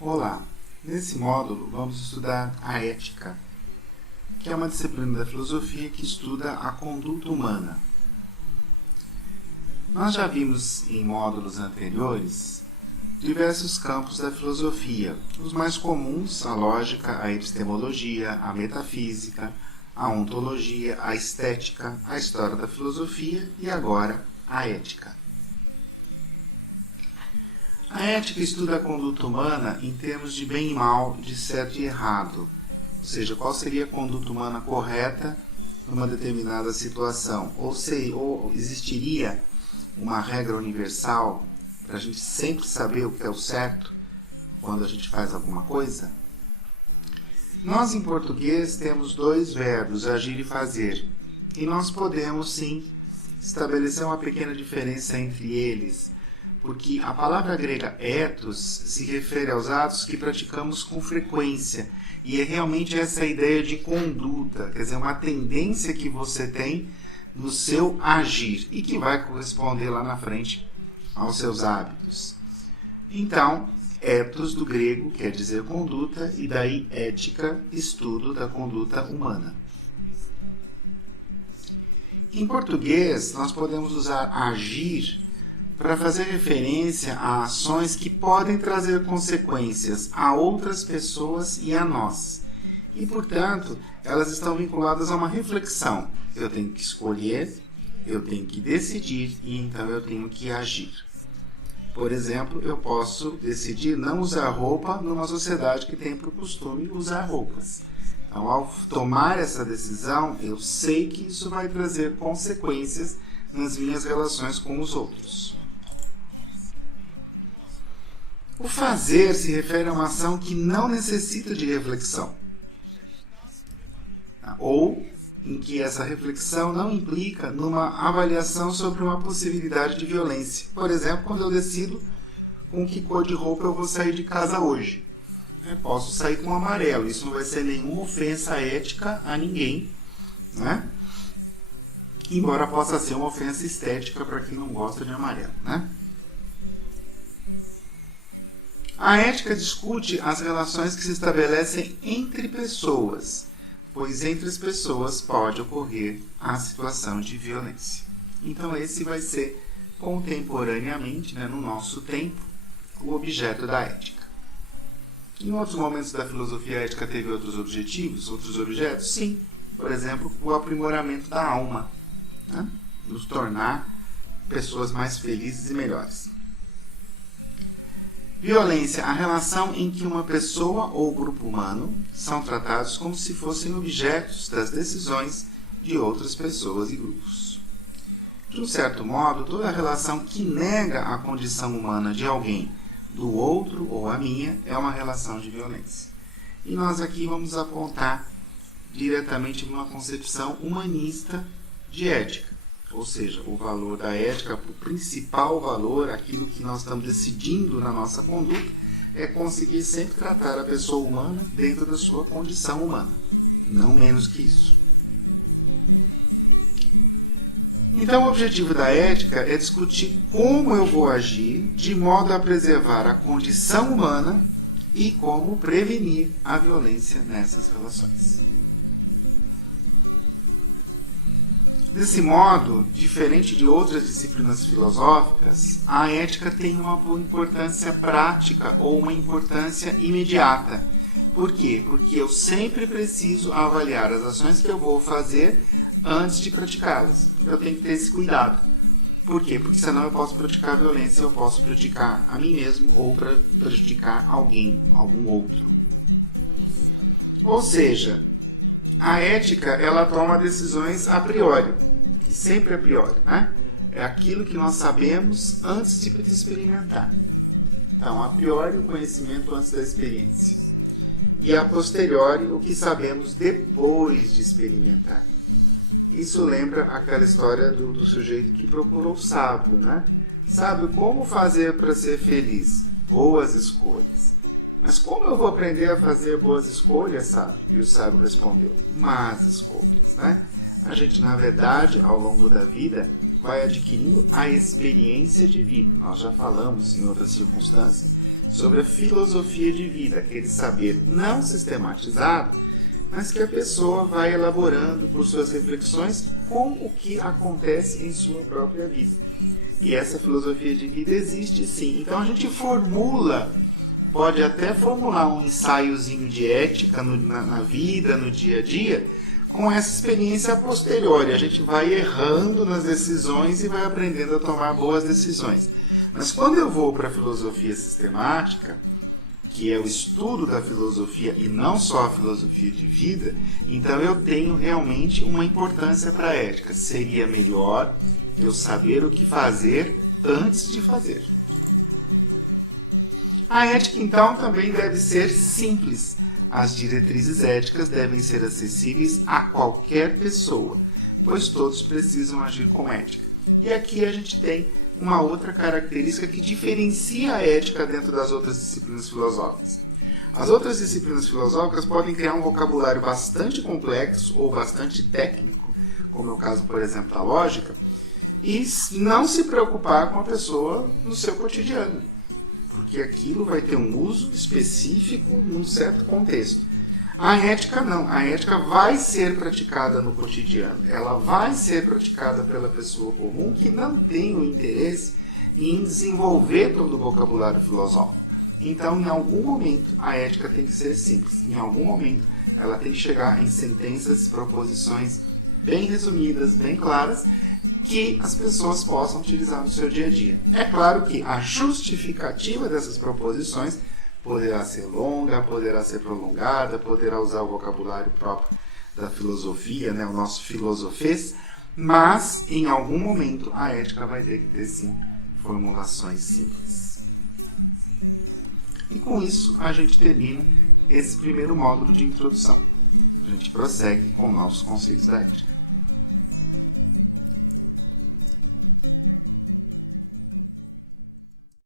Olá! Nesse módulo vamos estudar a ética, que é uma disciplina da filosofia que estuda a conduta humana. Nós já vimos em módulos anteriores diversos campos da filosofia, os mais comuns, a lógica, a epistemologia, a metafísica, a ontologia, a estética, a história da filosofia e agora a ética. A ética estuda a conduta humana em termos de bem e mal, de certo e errado. Ou seja, qual seria a conduta humana correta numa determinada situação. Ou existiria uma regra universal para a gente sempre saber o que é o certo quando a gente faz alguma coisa? Nós, em português, temos dois verbos, agir e fazer. E nós podemos, sim, estabelecer uma pequena diferença entre eles, porque a palavra grega ethos se refere aos atos que praticamos com frequência, e é realmente essa ideia de conduta, quer dizer, uma tendência que você tem no seu agir e que vai corresponder lá na frente aos seus hábitos. Então, ethos do grego quer dizer conduta, e daí ética, estudo da conduta humana. Em português, nós podemos usar agir para fazer referência a ações que podem trazer consequências a outras pessoas e a nós. E, portanto, elas estão vinculadas a uma reflexão. Eu tenho que escolher, eu tenho que decidir e então eu tenho que agir. Por exemplo, eu posso decidir não usar roupa numa sociedade que tem por costume usar roupas. Então, ao tomar essa decisão, eu sei que isso vai trazer consequências nas minhas relações com os outros. O fazer se refere a uma ação que não necessita de reflexão, ou em que essa reflexão não implica numa avaliação sobre uma possibilidade de violência. Por exemplo, quando eu decido com que cor de roupa eu vou sair de casa hoje. Eu posso sair com amarelo, isso não vai ser nenhuma ofensa ética a ninguém, né? Embora possa ser uma ofensa estética para quem não gosta de amarelo, né? A ética discute as relações que se estabelecem entre pessoas, pois entre as pessoas pode ocorrer a situação de violência. Então esse vai ser contemporaneamente, no nosso tempo, o objeto da ética. Em outros momentos da filosofia, a ética teve outros objetivos, outros objetos? Sim. Por exemplo, o aprimoramento da alma, nos tornar pessoas mais felizes e melhores. Violência, a relação em que uma pessoa ou grupo humano são tratados como se fossem objetos das decisões de outras pessoas e grupos. De um certo modo, toda relação que nega a condição humana de alguém, do outro ou a minha, é uma relação de violência. E nós aqui vamos apontar diretamente uma concepção humanista de ética. Ou seja, o valor da ética, o principal valor, aquilo que nós estamos decidindo na nossa conduta, é conseguir sempre tratar a pessoa humana dentro da sua condição humana. Não menos que isso. Então, o objetivo da ética é discutir como eu vou agir de modo a preservar a condição humana e como prevenir a violência nessas relações. Desse modo, diferente de outras disciplinas filosóficas, a ética tem uma importância prática ou uma importância imediata. Por quê? Porque eu sempre preciso avaliar as ações que eu vou fazer antes de praticá-las. Eu tenho que ter esse cuidado. Por quê? Porque senão eu posso praticar violência, eu posso praticar a mim mesmo ou praticar alguém, algum outro. Ou seja, a ética, ela toma decisões a priori, e sempre a priori, É aquilo que nós sabemos antes de experimentar. Então, a priori, o conhecimento antes da experiência. E a posteriori, o que sabemos depois de experimentar. Isso lembra aquela história do sujeito que procurou o sábio, Sábio, como fazer para ser feliz? Boas escolhas. Mas como eu vou aprender a fazer boas escolhas, sábio? E o sábio respondeu, más escolhas, A gente, na verdade, ao longo da vida, vai adquirindo a experiência de vida. Nós já falamos, em outras circunstâncias, sobre a filosofia de vida, aquele saber não sistematizado, mas que a pessoa vai elaborando por suas reflexões com o que acontece em sua própria vida. E essa filosofia de vida existe sim. Então a gente pode até formular um ensaiozinho de ética na vida, no dia a dia, com essa experiência a posteriori. A gente vai errando nas decisões e vai aprendendo a tomar boas decisões. Mas quando eu vou para a filosofia sistemática, que é o estudo da filosofia e não só a filosofia de vida, então eu tenho realmente uma importância para a ética. Seria melhor eu saber o que fazer antes de fazer. A ética, então, também deve ser simples. As diretrizes éticas devem ser acessíveis a qualquer pessoa, pois todos precisam agir com ética. E aqui a gente tem uma outra característica que diferencia a ética dentro das outras disciplinas filosóficas. As outras disciplinas filosóficas podem criar um vocabulário bastante complexo ou bastante técnico, como é o caso, por exemplo, da lógica, e não se preocupar com a pessoa no seu cotidiano, porque aquilo vai ter um uso específico num certo contexto. A ética não. A ética vai ser praticada no cotidiano. Ela vai ser praticada pela pessoa comum que não tem o interesse em desenvolver todo o vocabulário filosófico. Então, em algum momento, a ética tem que ser simples. Em algum momento, ela tem que chegar em sentenças, proposições bem resumidas, bem claras, que as pessoas possam utilizar no seu dia a dia. É claro que a justificativa dessas proposições poderá ser longa, poderá ser prolongada, poderá usar o vocabulário próprio da filosofia, o nosso filosofês, mas em algum momento a ética vai ter que ter sim formulações simples. E com isso a gente termina esse primeiro módulo de introdução. A gente prossegue com novos conceitos da ética.